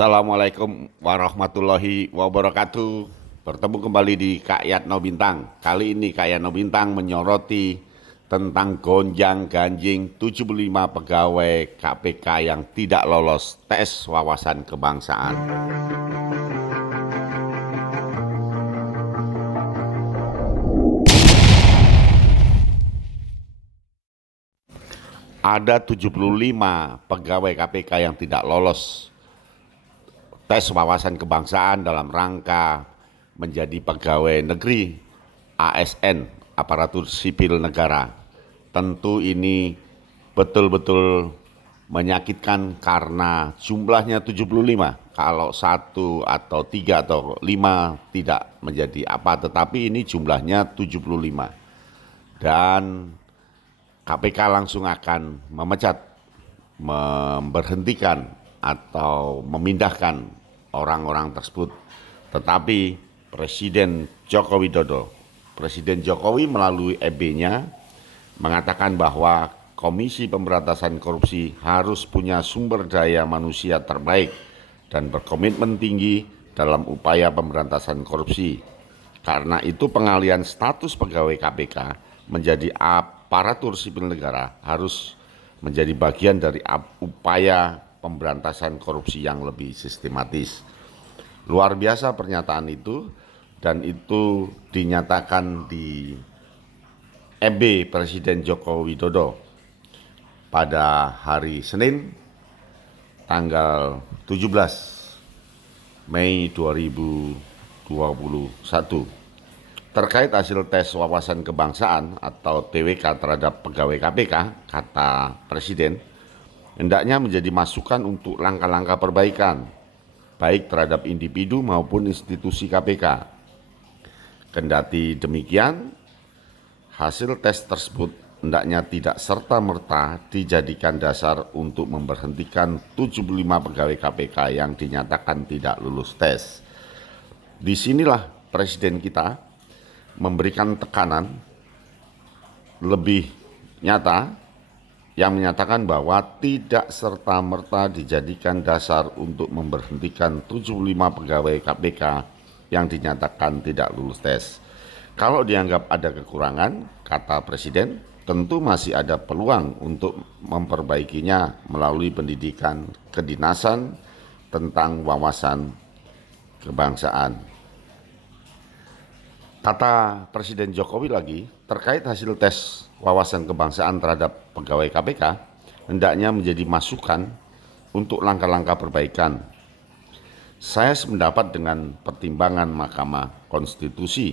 Assalamualaikum warahmatullahi wabarakatuh. Bertemu kembali di Kak Yatno Bintang. Kali ini Kak Yatno Bintang menyoroti tentang gonjang-ganjing 75 pegawai KPK yang tidak lolos tes wawasan kebangsaan. Ada 75 pegawai KPK yang tidak lolos tes wawasan kebangsaan dalam rangka menjadi pegawai negeri ASN, aparatur sipil negara. Tentu ini betul-betul menyakitkan karena jumlahnya 75. Kalau satu atau tiga atau lima tidak menjadi apa, tetapi ini jumlahnya 75. Dan KPK langsung akan memecat, memberhentikan atau memindahkan orang-orang tersebut. Tetapi Presiden Joko Widodo, Presiden Jokowi melalui EB-nya mengatakan bahwa Komisi Pemberantasan Korupsi harus punya sumber daya manusia terbaik dan berkomitmen tinggi dalam upaya pemberantasan korupsi. Karena itu pengalihan status pegawai KPK menjadi aparatur sipil negara harus menjadi bagian dari upaya pemberantasan korupsi yang lebih sistematis. Luar biasa pernyataan itu, dan itu dinyatakan di EB Presiden Joko Widodo pada hari Senin tanggal 17 Mei 2021 terkait hasil tes wawasan kebangsaan atau TWK terhadap pegawai KPK. Kata Presiden, hendaknya menjadi masukan untuk langkah-langkah perbaikan, baik terhadap individu maupun institusi KPK. Kendati demikian, hasil tes tersebut hendaknya tidak serta-merta dijadikan dasar untuk memberhentikan 75 pegawai KPK yang dinyatakan tidak lulus tes. Disinilah Presiden kita memberikan tekanan lebih nyata yang menyatakan bahwa tidak serta-merta dijadikan dasar untuk memberhentikan 75 pegawai KPK yang dinyatakan tidak lulus tes. Kalau dianggap ada kekurangan, kata Presiden, tentu masih ada peluang untuk memperbaikinya melalui pendidikan kedinasan tentang wawasan kebangsaan. Kata Presiden Jokowi lagi, terkait hasil tes wawasan kebangsaan terhadap pegawai KPK, hendaknya menjadi masukan untuk langkah-langkah perbaikan. Saya sependapat dengan pertimbangan Mahkamah Konstitusi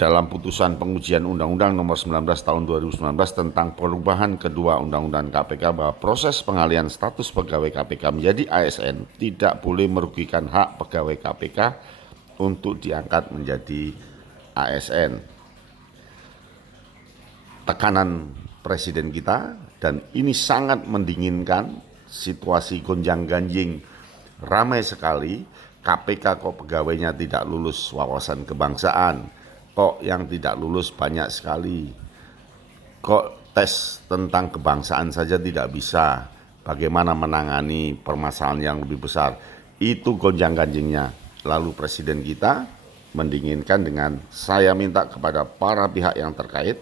dalam putusan pengujian Undang-Undang Nomor 19 Tahun 2019 tentang perubahan kedua Undang-Undang KPK bahwa proses pengalihan status pegawai KPK menjadi ASN tidak boleh merugikan hak pegawai KPK untuk diangkat menjadi ASN. Tekanan Presiden kita, dan ini sangat mendinginkan situasi gonjang-ganjing. Ramai sekali, KPK kok pegawainya tidak lulus wawasan kebangsaan, kok yang tidak lulus banyak sekali, kok tes tentang kebangsaan saja tidak bisa, bagaimana menangani permasalahan yang lebih besar. Itu gonjang-ganjingnya. Lalu Presiden kita mendinginkan dengan, saya minta kepada para pihak yang terkait,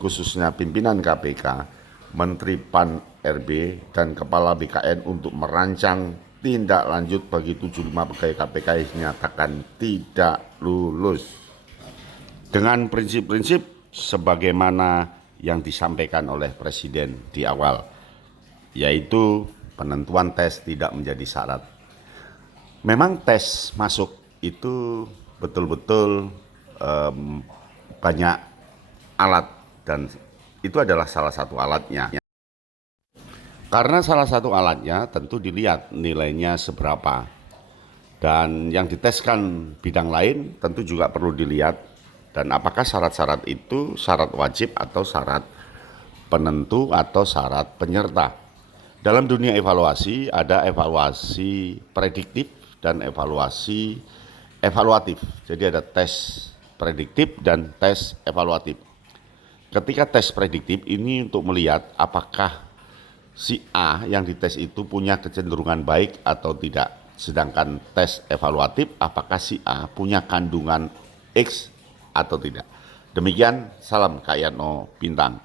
khususnya pimpinan KPK, Menteri PAN RB, dan Kepala BKN untuk merancang tindak lanjut bagi 75 pegawai KPK yang dinyatakan tidak lulus. Dengan prinsip-prinsip sebagaimana yang disampaikan oleh Presiden di awal, yaitu penentuan tes tidak menjadi syarat. Memang tes masuk itu betul-betul banyak alat, dan itu adalah salah satu alatnya. Karena salah satu alatnya tentu dilihat nilainya seberapa, dan yang diteskan bidang lain tentu juga perlu dilihat, dan apakah syarat-syarat itu syarat wajib atau syarat penentu atau syarat penyerta. Dalam dunia evaluasi ada evaluasi prediktif dan evaluasi evaluatif. Jadi ada tes prediktif dan tes evaluatif. Ketika tes prediktif ini untuk melihat apakah si A yang dites itu punya kecenderungan baik atau tidak. Sedangkan tes evaluatif apakah si A punya kandungan X atau tidak. Demikian, salam Kak Yatno Bintang.